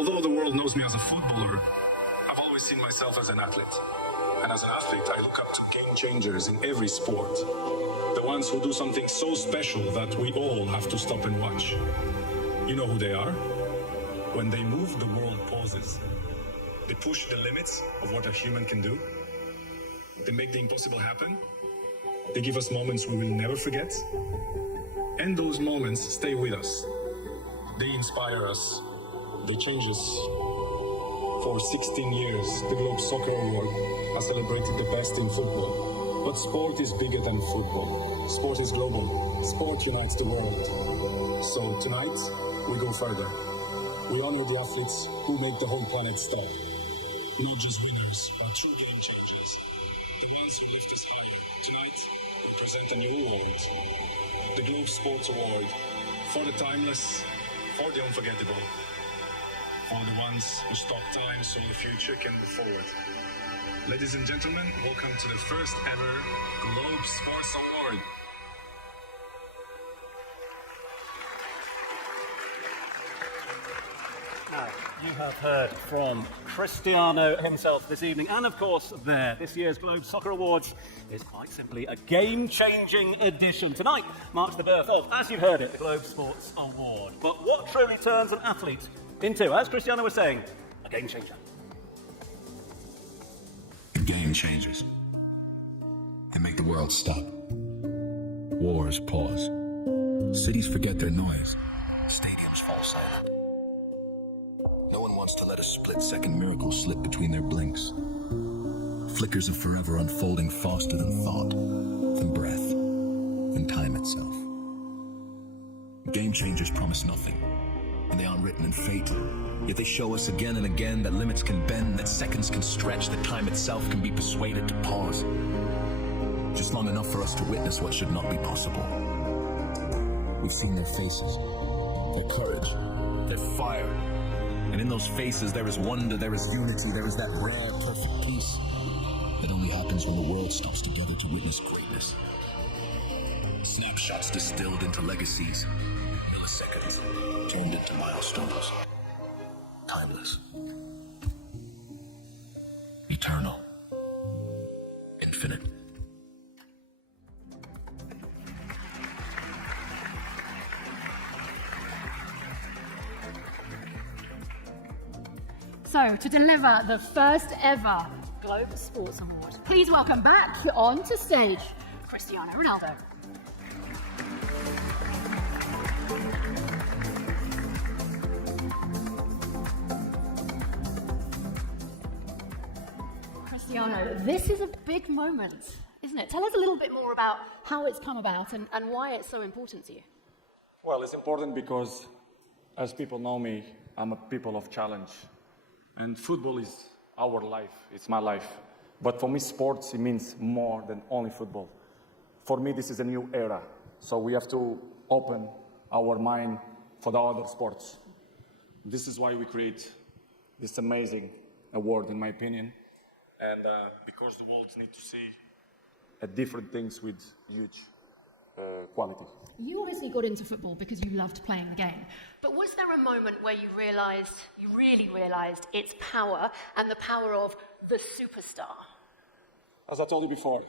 Although the world knows me as a footballer, I've always seen myself as an athlete. And as an athlete, I look up to game changers in every sport. The ones who do something so special that we all have to stop and watch. You know who they are? When they move, the world pauses. They push the limits of what a human can do. They make the impossible happen. They give us moments we will never forget. And those moments stay with us. They inspire us. They change us. For 16 years, the Globe Soccer Award has celebrated the best in football. But sport is bigger than football. Sport is global. Sport unites the world. So tonight, we go further. We honor the athletes who make the whole planet stop. Not just winners, but true game changers. The ones who lift us higher. Tonight, we present a new award. The Globe Sports Award. For the timeless, for the unforgettable. For the ones who stop time so the future can move forward. Ladies and gentlemen, welcome to the first ever Globe Sports Award. Now, you have heard from Cristiano himself this evening, and of course this year's Globe Soccer Awards is quite simply a game-changing edition. Tonight marks the birth of, as you've heard it, the Globe Sports Award. But what truly turns an athlete into, as Cristiano was saying, a game changer? Game changers. They make the world stop. Wars pause. Cities forget their noise. Stadiums fall silent. No one wants to let a split-second miracle slip between their blinks. Flickers of forever unfolding faster than thought, than breath, than time itself. Game changers promise nothing, and they aren't written in fate. Yet they show us again and again that limits can bend, that seconds can stretch, that time itself can be persuaded to pause. Just long enough for us to witness what should not be possible. We've seen their faces, their courage, their fire. And in those faces there is wonder, there is unity, there is that rare, perfect peace that only happens when the world stops together to witness greatness. Snapshots distilled into legacies, milliseconds turned into milestones. Timeless. Eternal. Infinite. So, to deliver the first ever Globe Sports Award, please welcome back onto stage, Cristiano Ronaldo. Cristiano, this is a big moment, isn't it? Tell us a little bit more about how it's come about and why it's so important to you. Well, it's important because, as people know me, I'm a people of challenge. And football is our life, it's my life. But for me, sports, it means more than only football. For me, this is a new era. So we have to open our mind for the other sports. This is why we create this amazing award, in my opinion. And because the world needs to see different things with huge quality. You obviously got into football because you loved playing the game. But was there a moment where you really realised its power and the power of the superstar? As I told you before,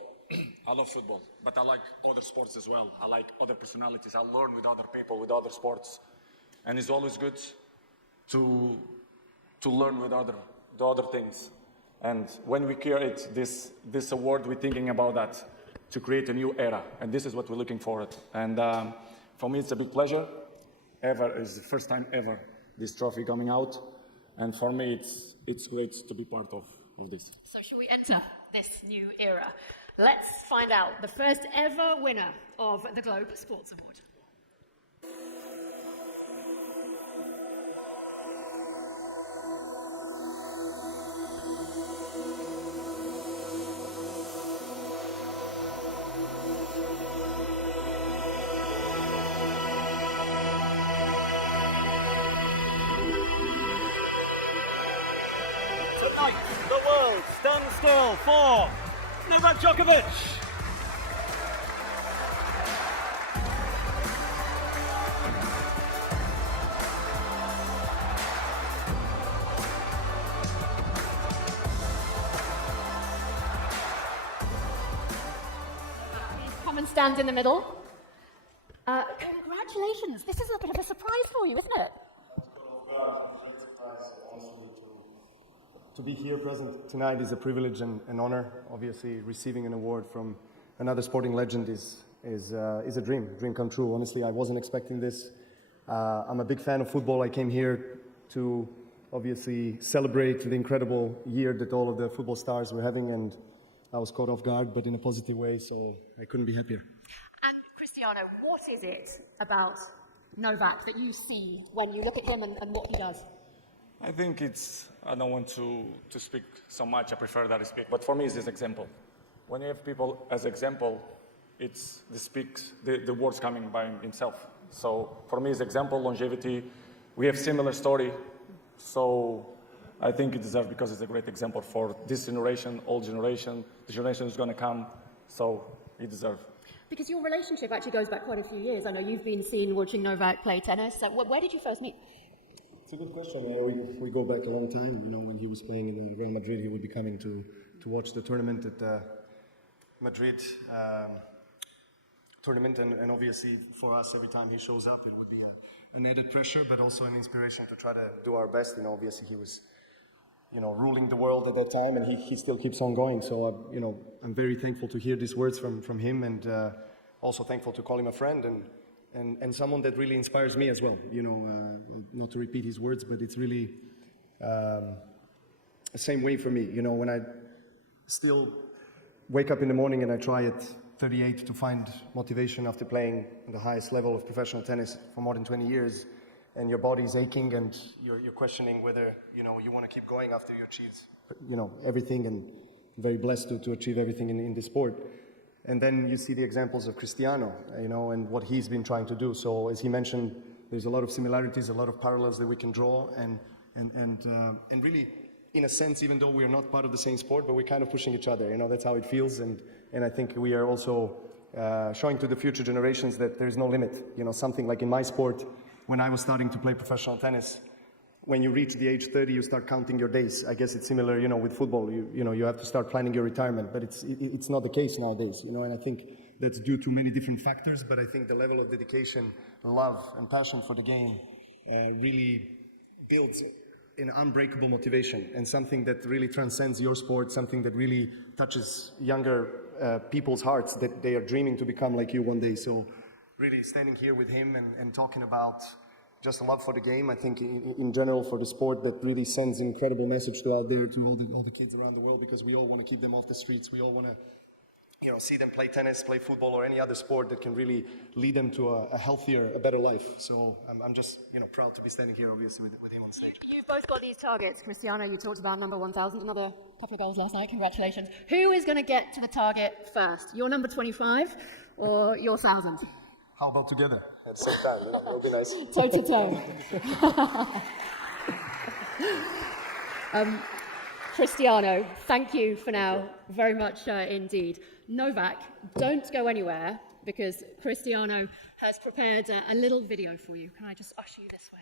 I love football, but I like other sports as well. I like other personalities. I learn with other people, with other sports. And it's always good to learn with the other things. And when we create this award, we're thinking about that, to create a new era. And this is what we're looking for. And for me, it's a big pleasure. It's the first time ever this trophy coming out. And for me, it's great to be part of this. So shall we enter this new era? Let's find out the first ever winner of the Globe Sports Award. Tonight, the world stands still for Novak Djokovic. stands in the middle. Congratulations. This is a bit of a surprise for you, isn't it? To be here present tonight is a privilege and an honor. Obviously, receiving an award from another sporting legend is a dream come true. Honestly, I wasn't expecting this. I'm a big fan of football. I came here to obviously celebrate the incredible year that all of the football stars were having, and I was caught off guard, but in a positive way, so I couldn't be happier. And Cristiano, what is it about Novak that you see when you look at him and what he does? I think I don't want to speak so much, I prefer that I speak. But for me, it's this example. When you have people as example, the words coming by himself. So for me, it's example, longevity. We have similar story. So I think it deserves because it's a great example for this generation, old generation, the generation who's going to come. So it deserves. Because your relationship actually goes back quite a few years. I know you've been seen watching Novak play tennis. So where did you first meet? It's a good question. We go back a long time. You know, when he was playing in Real Madrid, he would be coming to watch the tournament at Madrid tournament, and obviously for us, every time he shows up, it would be an added pressure, but also an inspiration to try to do our best. You know, obviously he was, ruling the world at that time, and he still keeps on going. So, I'm very thankful to hear these words from him, and also thankful to call him a friend and someone that really inspires me as well. Not to repeat his words, but it's really the same way for me. When I still wake up in the morning and I try at 38 to find motivation after playing the highest level of professional tennis for more than 20 years, and your body's aching and you're questioning whether you want to keep going after you achieve everything, and very blessed to achieve everything in this sport. And then you see the examples of Cristiano, and what he's been trying to do. So as he mentioned, there's a lot of similarities, a lot of parallels that we can draw, and really, in a sense, even though we're not part of the same sport, but we're kind of pushing each other. That's how it feels, and I think we are also showing to the future generations that there is no limit. Something like in my sport, when I was starting to play professional tennis, when you reach the age 30, you start counting your days. I guess it's similar, with football. You have to start planning your retirement, but it's not the case nowadays. And I think that's due to many different factors. But I think the level of dedication, love, and passion for the game really builds an unbreakable motivation, and something that really transcends your sport, something that really touches younger people's hearts, that they are dreaming to become like you one day. So really standing here with him and talking about just a love for the game, I think in general for the sport, that really sends an incredible message out there to all the kids around the world, because we all want to keep them off the streets. We all want to see them play tennis, play football, or any other sport that can really lead them to a healthier, a better life. So I'm just proud to be standing here, obviously, with him on stage. You've both got these targets. Cristiano, you talked about number 1,000, another couple of goals last night. Congratulations. Who is going to get to the target first? Your number 25 or your 1,000? How about together at the same time? That would be nice. Toe to toe. Cristiano, thank you for now, very much indeed. Novak, don't go anywhere, because Cristiano has prepared a little video for you. Can I just usher you this way?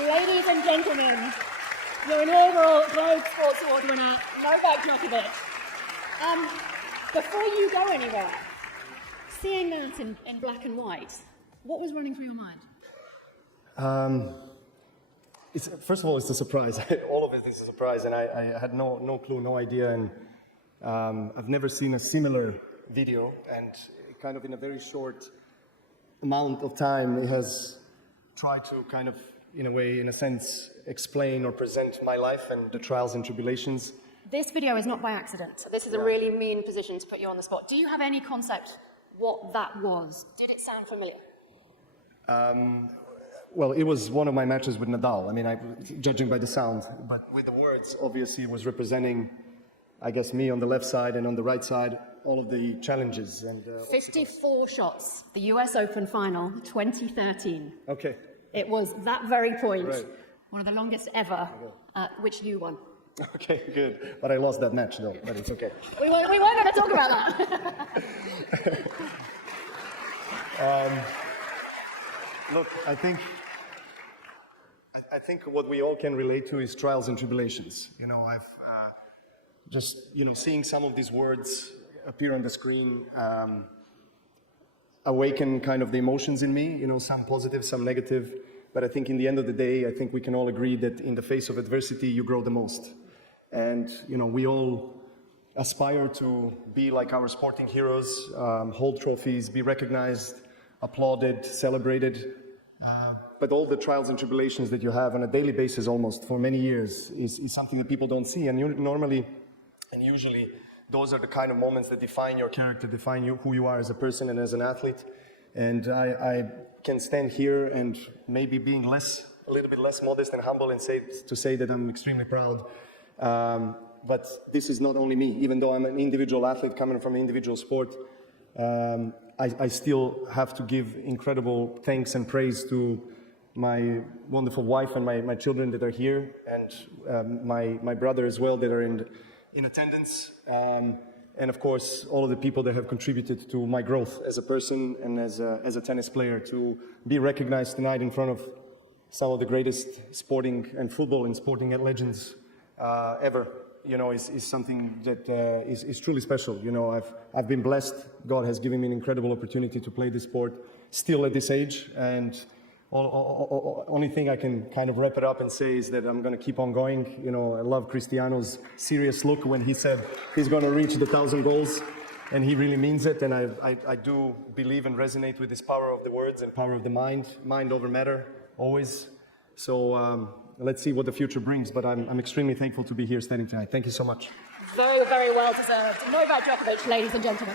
Ladies and gentlemen, Your inaugural Globe Sports Award winner, Novak Djokovic. Before you go anywhere, seeing that in black and white, what was running through your mind? First of all, it's a surprise. All of it is a surprise, and I had no clue, no idea, and I've never seen a similar video, and kind of in a very short amount of time, it has tried to kind of, in a way, in a sense, explain or present my life and the trials and tribulations. This video is not by accident, so this is a really mean position to put you on the spot. Do you have any concept what that was? Did it sound familiar? Well, it was one of my matches with Nadal. I mean, judging by the sound, but with the words, obviously, it was representing, I guess, me on the left side and on the right side, all of the challenges. And 54 shots, the US Open final, 2013. Okay. It was that very point, Right. one of the longest ever, which you won. Okay, good. But I lost that match, though, but it's okay. We weren't going to talk about that. Look, I think what we all can relate to is trials and tribulations. You know, I've just, seeing some of these words appear on the screen awaken kind of the emotions in me, some positive, some negative. But I think in the end of the day, I think we can all agree that in the face of adversity, you grow the most. And, we all aspire to be like our sporting heroes, hold trophies, be recognized, applauded, celebrated. But all the trials and tribulations that you have on a daily basis almost for many years is something that people don't see. And normally and usually those are the kind of moments that define your character, define who you are as a person and as an athlete. And I can stand here and maybe being a little bit less modest and humble and say that I'm extremely proud. But this is not only me. Even though I'm an individual athlete coming from an individual sport, I still have to give incredible thanks and praise to my wonderful wife and my children that are here, and my brother as well that are in attendance, and of course all of the people that have contributed to my growth as a person and as a tennis player. To be recognized tonight in front of some of the greatest sporting and football and sporting legends ever, is something that is truly special. I've been blessed. God has given me an incredible opportunity to play this sport still at this age, and only thing I can kind of wrap it up and say is that I'm going to keep on going. I love Cristiano's serious look when he said he's going to reach the 1,000 goals, and he really means it. And I do believe and resonate with this power of the words and power of the mind over matter, always. So let's see what the future brings, but I'm extremely thankful to be here standing tonight. Thank you so much. Very, very well deserved. Novak Djokovic, ladies and gentlemen.